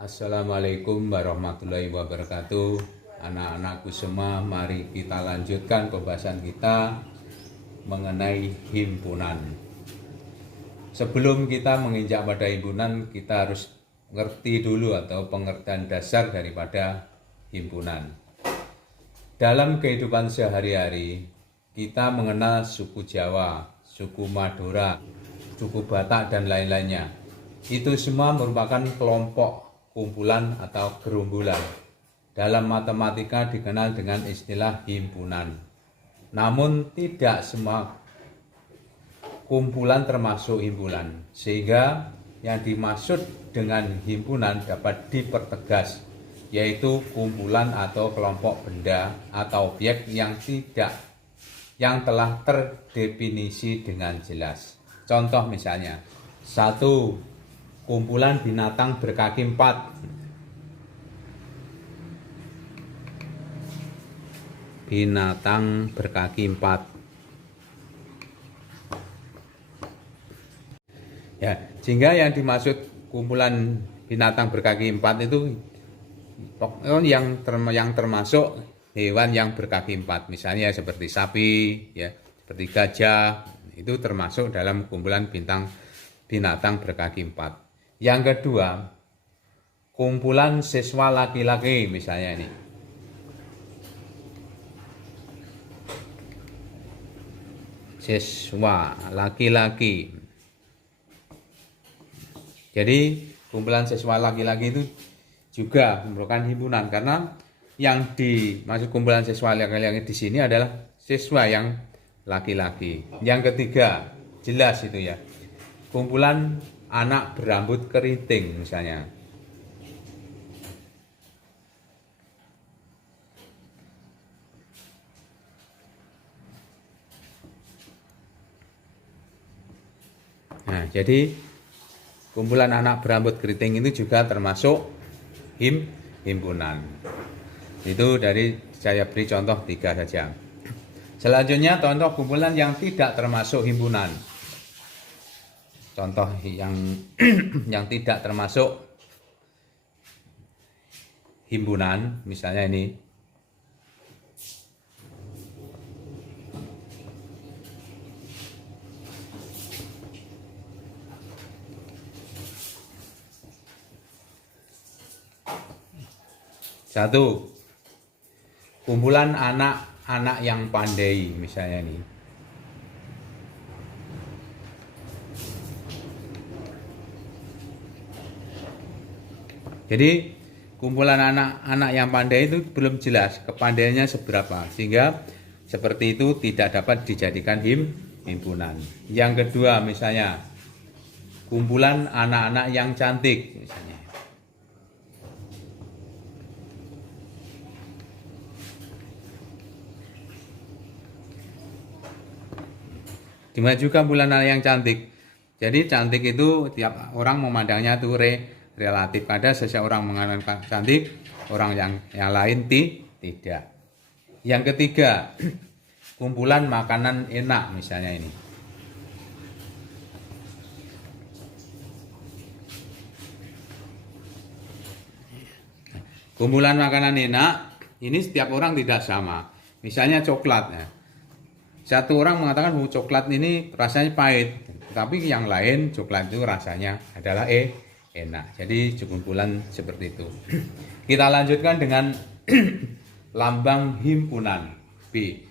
Assalamualaikum warahmatullahi wabarakatuh. Anak-anakku semua, mari kita lanjutkan pembahasan kita mengenai himpunan. Sebelum kita menginjak pada himpunan, kita harus ngerti dulu atau pengertian dasar daripada himpunan. Dalam kehidupan sehari-hari, kita mengenal suku Jawa, suku Madura, suku Batak, dan lain-lainnya. Itu semua merupakan kelompok, kumpulan atau gerombolan. Dalam matematika dikenal dengan istilah himpunan. Namun tidak semua kumpulan termasuk himpunan, sehingga yang dimaksud dengan himpunan dapat dipertegas, yaitu kumpulan atau kelompok benda atau objek yang telah terdefinisi dengan jelas. Contoh misalnya, 1. Kumpulan binatang berkaki 4. Binatang berkaki 4. Ya, sehingga yang dimaksud kumpulan binatang berkaki 4 itu yang termasuk hewan yang berkaki 4. Misalnya seperti sapi, ya, seperti gajah, itu termasuk dalam kumpulan binatang berkaki 4. Yang kedua, kumpulan siswa laki-laki misalnya ini. Siswa laki-laki. Jadi kumpulan siswa laki-laki itu juga merupakan himpunan, karena yang dimaksud kumpulan siswa laki-laki di sini adalah siswa yang laki-laki. Yang ketiga, jelas itu ya. Kumpulan anak berambut keriting misalnya. Nah, jadi kumpulan anak berambut keriting itu juga termasuk himpunan. Itu dari saya beri contoh 3 saja. Selanjutnya contoh kumpulan yang tidak termasuk himpunan. Contoh yang tidak termasuk himpunan, misalnya ini. Satu, kumpulan anak-anak yang pandai, misalnya ini. Jadi kumpulan anak-anak yang pandai itu belum jelas kepandaiannya seberapa, sehingga seperti itu tidak dapat dijadikan himpunan. Yang kedua misalnya kumpulan anak-anak yang cantik misalnya. Dimana juga kumpulan anak yang cantik. Jadi cantik itu tiap orang memandangnya itu relatif. Ada seseorang mengatakan cantik, orang yang lain tidak. Yang ketiga, kumpulan makanan enak misalnya ini. Kumpulan makanan enak ini setiap orang tidak sama. Misalnya coklat ya. Satu orang mengatakan coklat ini rasanya pahit, tapi yang lain coklat itu rasanya adalah enak. Jadi kumpulan seperti itu. Kita lanjutkan dengan lambang himpunan B.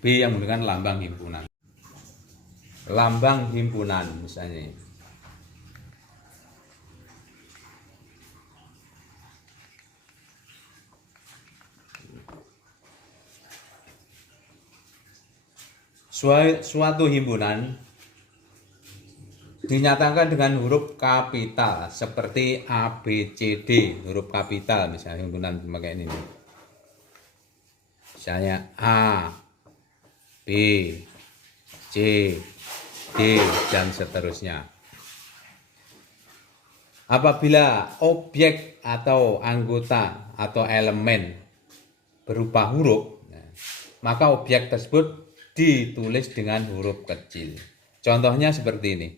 B yang menggunakan lambang himpunan. Lambang himpunan misalnya. Suatu himpunan dinyatakan dengan huruf kapital seperti A, B, C, D, huruf kapital misalnya himpunan pakai ini. Misalnya A, B, C, D, dan seterusnya. Apabila objek atau anggota atau elemen berupa huruf, maka objek tersebut ditulis dengan huruf kecil. Contohnya seperti ini.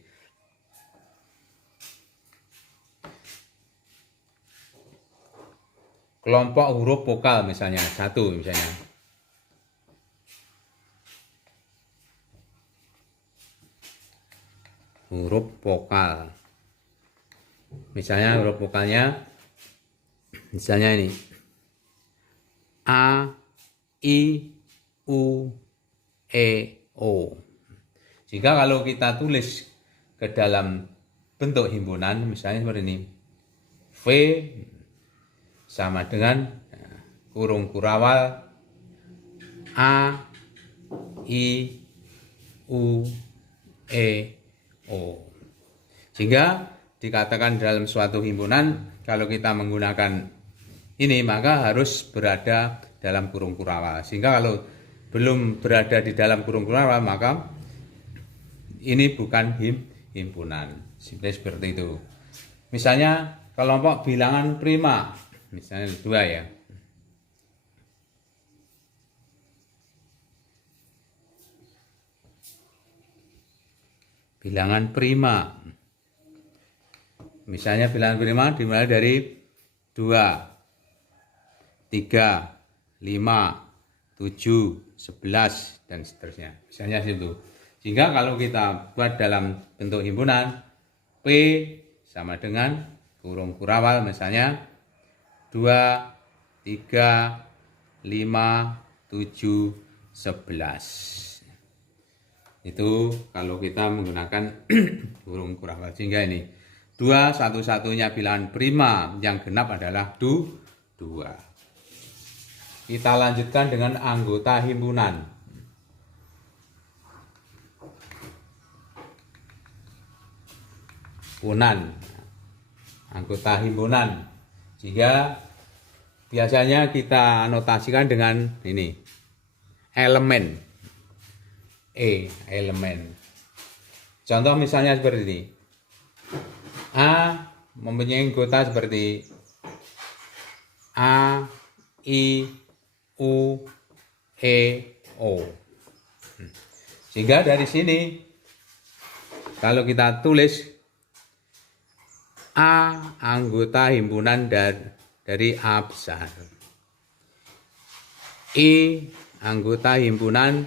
kelompok huruf vokal misalnya, satu misalnya. Huruf vokal. Misalnya huruf vokalnya, misalnya ini. A, I, U, E, O. Jika kalau kita tulis ke dalam bentuk himpunan, misalnya seperti ini. V sama dengan kurung kurawal A, I, U, E, O. Sehingga dikatakan dalam suatu himpunan, kalau kita menggunakan ini maka harus berada dalam kurung kurawal. Sehingga kalau belum berada di dalam kurung kurawal maka ini bukan himpunan. Seperti itu. Misalnya kelompok bilangan prima, misalnya 2 ya. Bilangan prima. Misalnya bilangan prima dimulai dari 2, 3, 5, 7, 11 dan seterusnya. Misalnya situ. Sehingga kalau kita buat dalam bentuk himpunan, P sama dengan kurung kurawal misalnya 2, 3, 5, 7, 11. Itu kalau kita menggunakan kurung kurawal. Sehingga ini 2 satu-satunya bilangan prima yang genap adalah 2. Kita lanjutkan dengan anggota himpunan. Anggota himpunan. Jika biasanya kita anotasikan dengan ini. Elemen. Elemen. Contoh misalnya seperti ini. A mempunyai anggota seperti A, I, U, E, O. Sehingga dari sini kalau kita tulis A anggota himpunan dari A besar, I anggota himpunan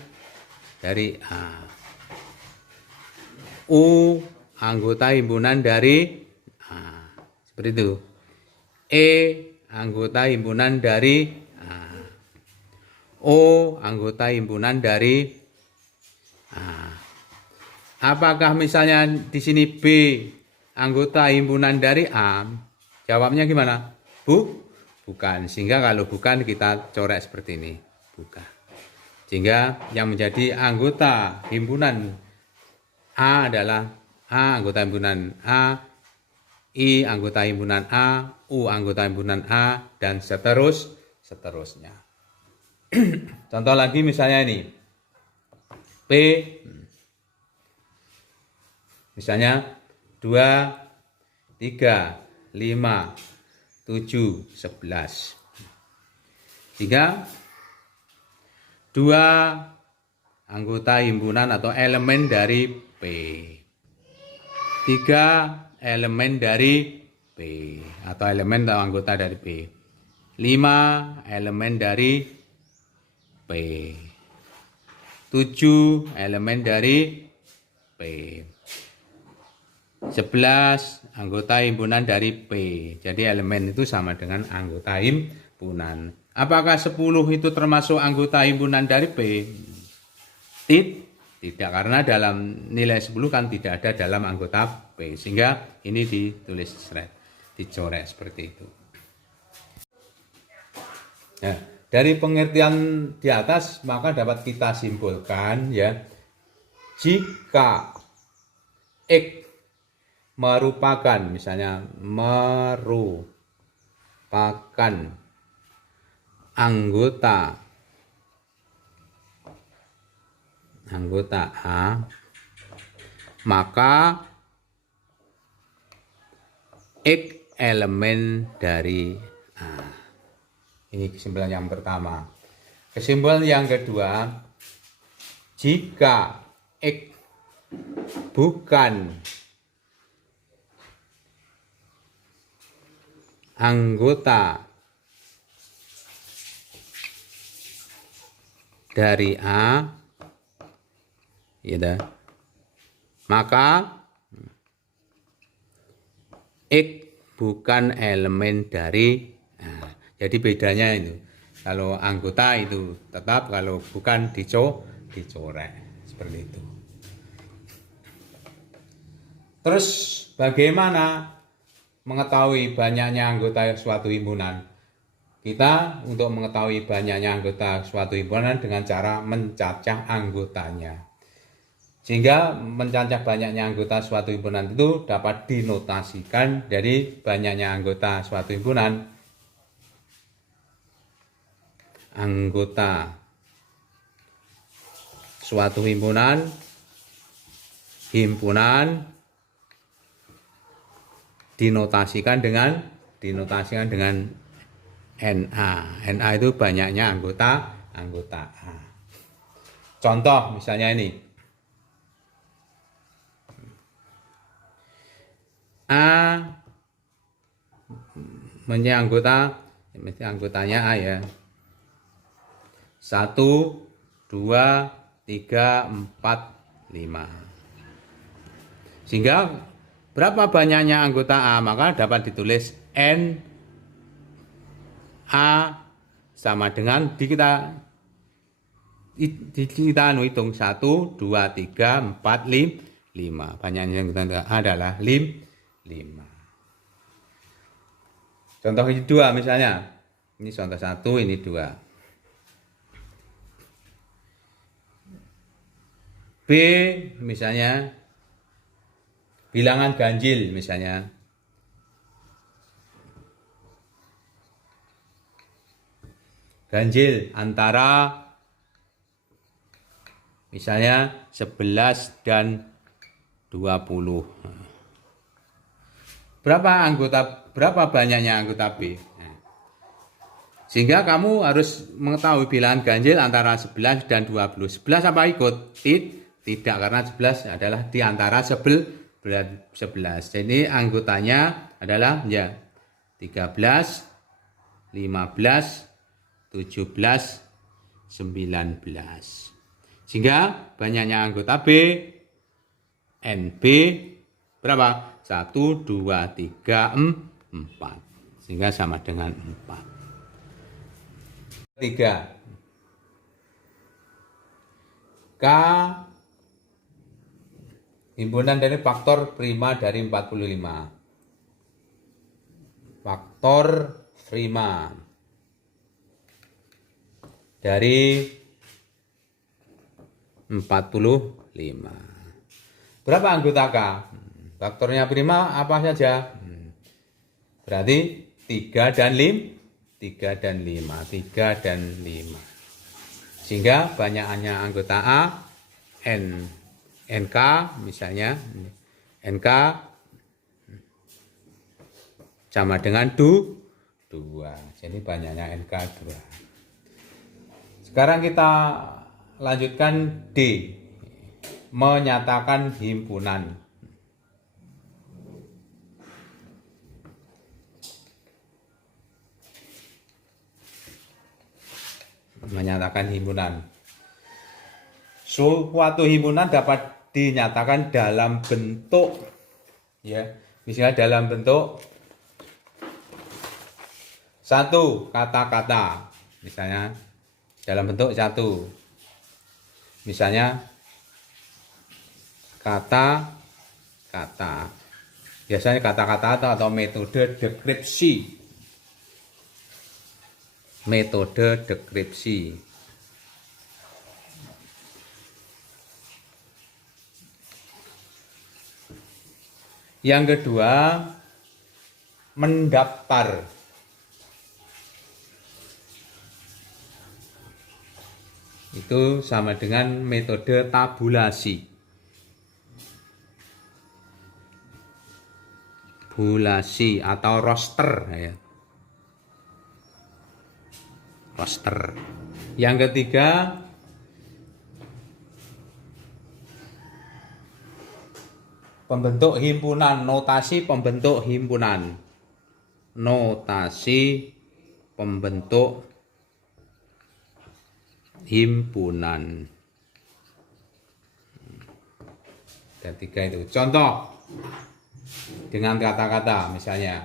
dari A, U anggota himpunan dari A, seperti itu. E anggota himpunan dari A, O anggota himpunan dari A. Apakah misalnya di sini B anggota himpunan dari A? Jawabnya gimana? Bukan. Sehingga kalau bukan kita coret seperti ini. Bukan. Sehingga yang menjadi anggota himpunan A adalah A anggota himpunan A, I anggota himpunan A, U anggota himpunan A, dan seterusnya. Contoh lagi misalnya ini. P misalnya 2, 3, 5, 7, 11. Jika 2 anggota himpunan atau elemen dari P, 3 elemen dari P atau elemen atau anggota dari P, 5 elemen dari P, 7 elemen dari P, 11 anggota himpunan dari P. Jadi elemen itu sama dengan anggota himpunan. Apakah 10 itu termasuk anggota himpunan dari P? Tidak, karena dalam nilai 10 kan tidak ada dalam anggota P. Sehingga ini ditulis dicoret seperti itu. Nah, dari pengertian di atas maka dapat kita simpulkan ya, jika X merupakan, misalnya merupakan anggota A, maka X elemen dari A. Ini kesimpulan yang pertama. Kesimpulan yang kedua, jika X bukan anggota dari A, gitu. Maka X bukan elemen dari, nah, jadi bedanya itu. Kalau anggota itu tetap, kalau bukan dicorek. Seperti itu. Terus bagaimana mengetahui banyaknya anggota suatu himpunan? Kita untuk mengetahui banyaknya anggota suatu himpunan dengan cara mencacah anggotanya. Sehingga mencacah banyaknya anggota suatu himpunan itu dapat dinotasikan dari banyaknya anggota suatu himpunan. Anggota suatu himpunan dinotasikan dengan NA. NA itu banyaknya anggota A. Contoh misalnya ini. A mesti anggotanya A ya. 1, 2, 3, 4, 5. Sehingga berapa banyaknya anggota A? Maka dapat ditulis N A sama dengan kita hitung 1, 2, 3, 4, 5. Banyaknya anggota A adalah 5. Contoh kedua misalnya. Ini contoh 1, ini 2. B misalnya bilangan ganjil misalnya. Ganjil antara misalnya 11 dan 20. Berapa banyaknya anggota B? Sehingga kamu harus mengetahui bilangan ganjil antara 11 dan 20. 11 apa ikut? Tidak, karena 11 adalah di antara 11. Jadi anggotanya adalah ya 13, 15, 17, 19. Sehingga banyaknya anggota B, NB berapa? 1, 2, 3, 4. Sehingga sama dengan 4. 3. K himpunan dari faktor prima dari 45. Faktor prima dari 45. Berapa anggota K? Faktornya prima apa saja? Berarti 3 dan 5. 3 dan 5. Sehingga banyaknya anggota A, NK misalnya. NK sama dengan 2. Jadi banyaknya NK 2. Sekarang kita lanjutkan D. Menyatakan himpunan. Menyatakan himpunan. Suatu himpunan dapat dinyatakan dalam bentuk ya, misalnya dalam bentuk 1 kata-kata, misalnya dalam bentuk 1, misalnya kata-kata, biasanya kata-kata atau metode deskripsi. Yang kedua, mendaftar. Itu sama dengan metode tabulasi. Tabulasi atau roster ya. Roster. Yang ketiga, pembentuk himpunan, notasi pembentuk himpunan. Notasi pembentuk himpunan. Ada 3 itu. Contoh dengan kata-kata misalnya.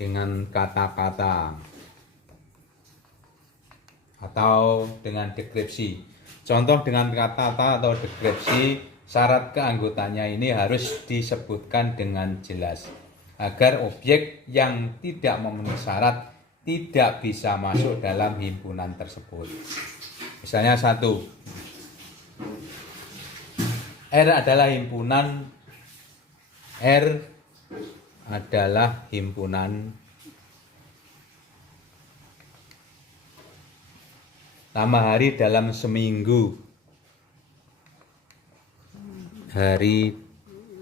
Dengan kata-kata atau dengan deskripsi. Contoh dengan kata-kata atau deskripsi, syarat keanggotaannya ini harus disebutkan dengan jelas agar objek yang tidak memenuhi syarat tidak bisa masuk dalam himpunan tersebut. Misalnya 1, R adalah himpunan. R adalah himpunan nama hari dalam seminggu. Hari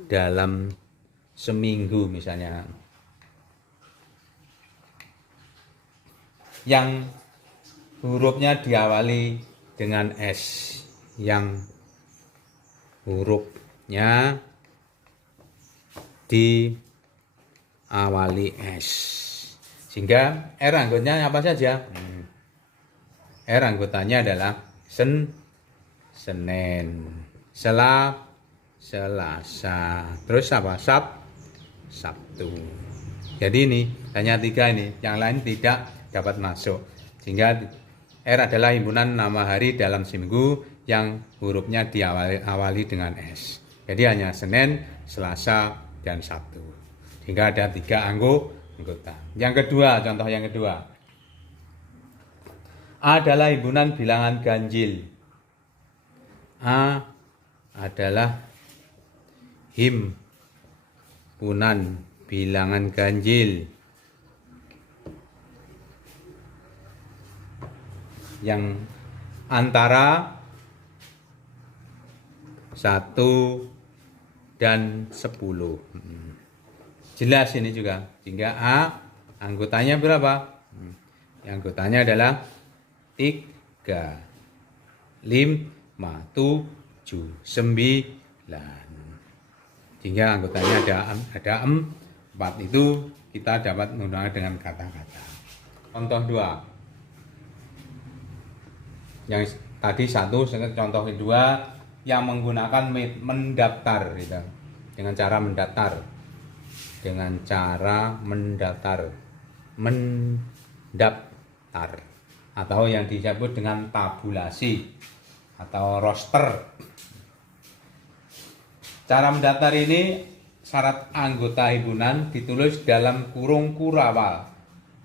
dalam seminggu misalnya. Yang hurufnya diawali dengan S. Yang hurufnya diawali S. Sehingga R anggotanya apa saja? R anggotanya adalah Senin, Selasa, terus apa? Sabtu. Jadi ini hanya 3 ini, yang lain tidak dapat masuk. Sehingga R adalah himpunan nama hari dalam seminggu yang hurufnya diawali dengan S. Jadi hanya Senin, Selasa, dan Sabtu. Sehingga ada 3 anggota. Yang kedua, contoh yang kedua. A adalah himpunan bilangan ganjil. A adalah himpunan bilangan ganjil yang antara 1 dan 10. Jelas ini juga. Sehingga A anggotanya berapa? Anggotanya adalah 3, 5, 7, 9. Sehingga anggotanya ada 4. Itu kita dapat menggunakan dengan kata-kata. Contoh 2. Yang tadi 1, contoh kedua yang menggunakan mendaftar gitu. Dengan cara mendaftar. Mendaftar. Atau yang disebut dengan tabulasi atau roster. Cara mendaftar ini syarat anggota himpunan ditulis dalam kurung kurawal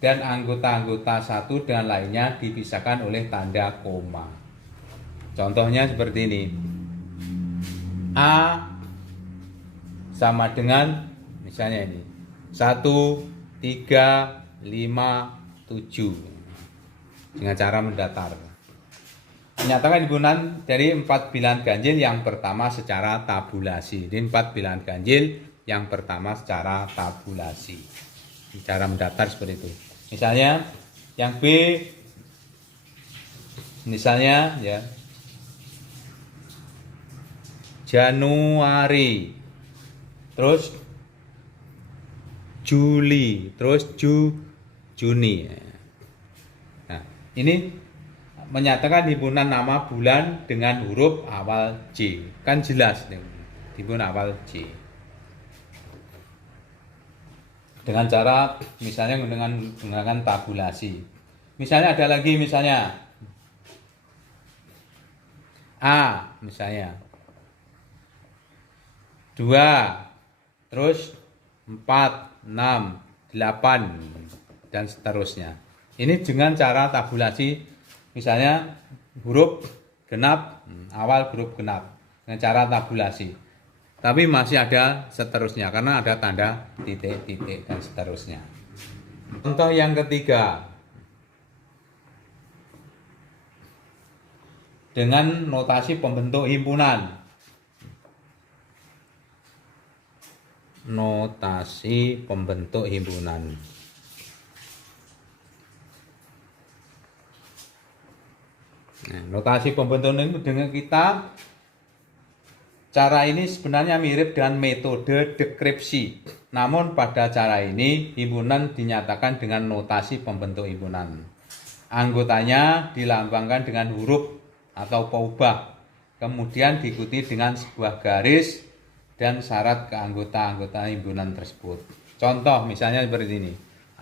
dan anggota-anggota satu dengan lainnya dipisahkan oleh tanda koma. Contohnya seperti ini. A sama dengan misalnya ini 1, 3, 5, 7. Dengan cara mendaftar. Menyatakan himpunan dari 4 bilangan ganjil yang pertama secara tabulasi. Ini 4 bilangan ganjil yang pertama secara tabulasi. Cara mendaftar seperti itu. Misalnya yang B, misalnya ya Januari, terus Juli, terus Juni. Nah, ini menyatakan himpunan nama bulan dengan huruf awal J. Kan jelas nih, himpunan awal J. Dengan cara misalnya dengan menggunakan tabulasi. Misalnya ada lagi misalnya A misalnya 2, terus 4, 6, 8 dan seterusnya. Ini dengan cara tabulasi, misalnya huruf genap, awal huruf genap dengan cara tabulasi. Tapi masih ada seterusnya karena ada tanda titik-titik dan seterusnya. Contoh yang ketiga. Dengan notasi pembentuk himpunan. Notasi pembentuk himpunan. Nah, notasi pembentukan itu dengan kita, cara ini sebenarnya mirip dengan metode dekripsi. Namun pada cara ini himpunan dinyatakan dengan notasi pembentuk himpunan. Anggotanya dilambangkan dengan huruf atau paubah, kemudian diikuti dengan sebuah garis dan syarat keanggota himpunan tersebut. Contoh misalnya seperti ini.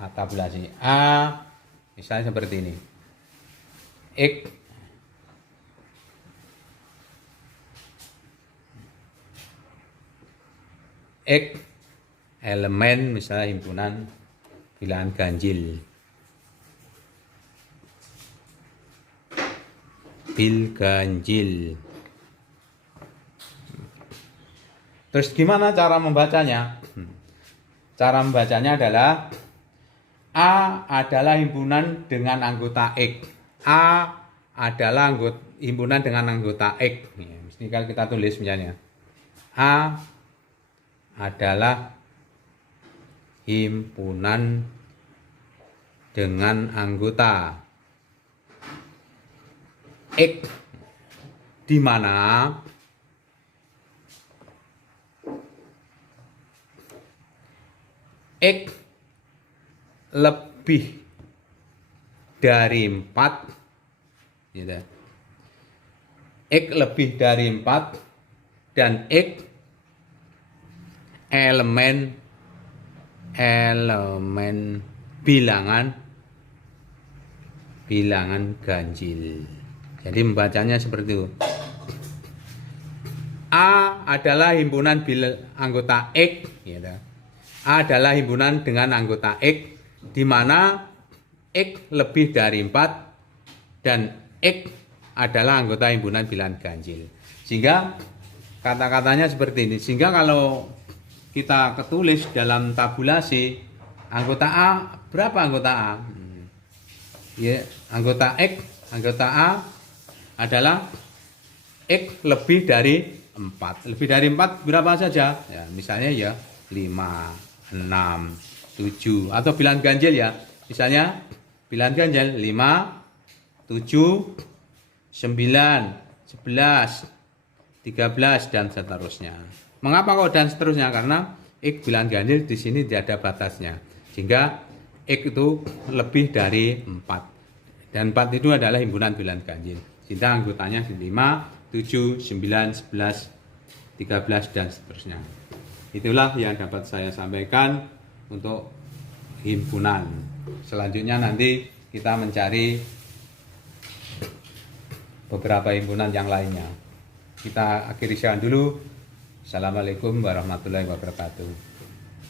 Tabulasi A misalnya seperti ini. X elemen misalnya himpunan bilangan ganjil. Bil ganjil. Terus gimana cara membacanya? Cara membacanya adalah A adalah himpunan dengan anggota X. A adalah himpunan dengan anggota X. Mesti kalau kita tulis misalnya A adalah himpunan dengan anggota X, di mana X lebih dari 4, gitu. X lebih dari 4 dan X elemen bilangan ganjil. Jadi membacanya seperti itu. A adalah himpunan anggota X, gitu. A adalah himpunan dengan anggota X, di mana X lebih dari 4 dan X adalah anggota himpunan bilangan ganjil. Sehingga kata-katanya seperti ini. Sehingga kalau kita ketulis dalam tabulasi anggota A, berapa anggota A? Ya, anggota A adalah X lebih dari 4. Lebih dari 4 berapa saja? Ya, misalnya ya 5, 6, 7 atau bilangan ganjil ya. Misalnya bilangan ganjil 5, 7, 9, 11, 13 dan seterusnya. Mengapa kok dan seterusnya? Karena X bilangan ganjil di sini tidak ada batasnya. Sehingga X itu lebih dari 4. Dan 4 itu adalah himpunan bilangan ganjil. Sehingga anggotanya 5, 7, 9, 11, 13 dan seterusnya. Itulah yang dapat saya sampaikan untuk himpunan. Selanjutnya nanti kita mencari beberapa himpunan yang lainnya. Kita akhiri sekian dulu. Assalamualaikum warahmatullahi wabarakatuh.